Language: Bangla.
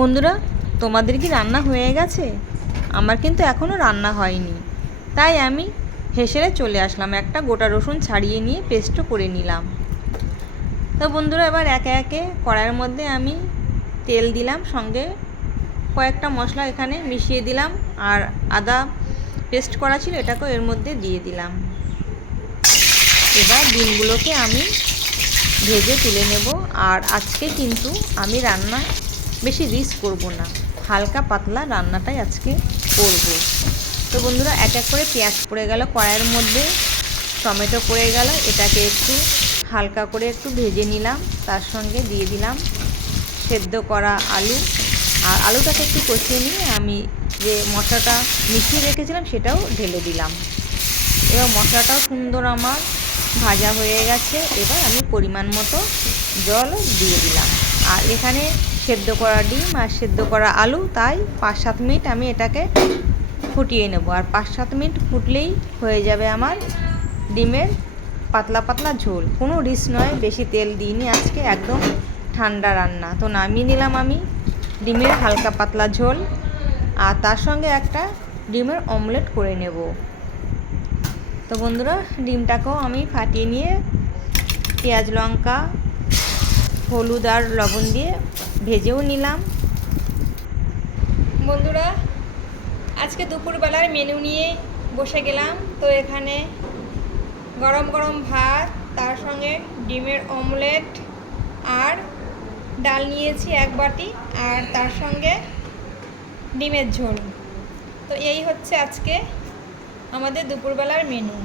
বন্ধুরা, তোমাদের কি রান্না হয়ে গেছে? আমার কিন্তু এখনও রান্না হয়নি। তাই আমি হেসেলে চলে আসলাম, একটা গোটা রসুন ছাড়িয়ে নিয়ে পেস্টও করে নিলাম। তো বন্ধুরা, এবার একে একে কড়াইয়ের মধ্যে আমি তেল দিলাম, সঙ্গে কয়েকটা মশলা এখানে মিশিয়ে দিলাম, আর আদা পেস্ট করা ছিল, এটাকেও এর মধ্যে দিয়ে দিলাম। এবার ডিমগুলোকে আমি ভেজে তুলে নেব, আর আজকে কিন্তু আমি রান্না বেশি রিস্ক করব না। হালকা পাতলা রান্নাটাই আজকে করব। তো বন্ধুরা, এক এক করে পেঁয়াজ পড়ে গেল, কড়াইয়ের মধ্যে টমেটো পড়ে গেল, এটাকে একটু হালকা করে একটু ভেজে নিলাম, তার সঙ্গে দিয়ে দিলাম সেদ্ধ করা আলু। আর আলুটাকে একটু কষিয়ে নিয়ে আমি যে মশলাটা মিশিয়ে রেখেছিলাম, সেটাও ঢেলে দিলাম। এবার মশলাটাও সুন্দর আমার ভাজা হয়ে গেছে, এবার আমি পরিমাণ মতো জল দিয়ে দিলাম। আর এখানে সেদ্ধ করা ডিম আর সেদ্ধ করা আলু, তাই পাঁচ সাত মিনিট আমি এটাকে ফুটিয়ে নেব। আর পাঁচ সাত মিনিট ফুটলেই হয়ে যাবে আমার ডিমের পাতলা পাতলা ঝোল। কোনো রিস নয়, বেশি তেল দিইনি আজকে, একদম ঠান্ডা রান্না। তো নামিয়ে নিলাম আমি ডিমের হালকা পাতলা ঝোল, আর তার সঙ্গে একটা ডিমের অমলেট করে নেব। তো বন্ধুরা, ডিমটাকেও আমি ফাটিয়ে নিয়ে পেঁয়াজ, লঙ্কা, হলুদ আর লবণ দিয়ে ভেজেও নিলাম। বন্ধুরা, আজকে দুপুরবেলার মেনু নিয়ে বসে গেলাম। তো এখানে গরম গরম ভাত, তার সঙ্গে ডিমের অমলেট আর ডাল নিয়েছি এক বাটি, আর তার সঙ্গে ডিমের ঝোল। তো এই হচ্ছে আজকে আমাদের দুপুরবেলার মেনু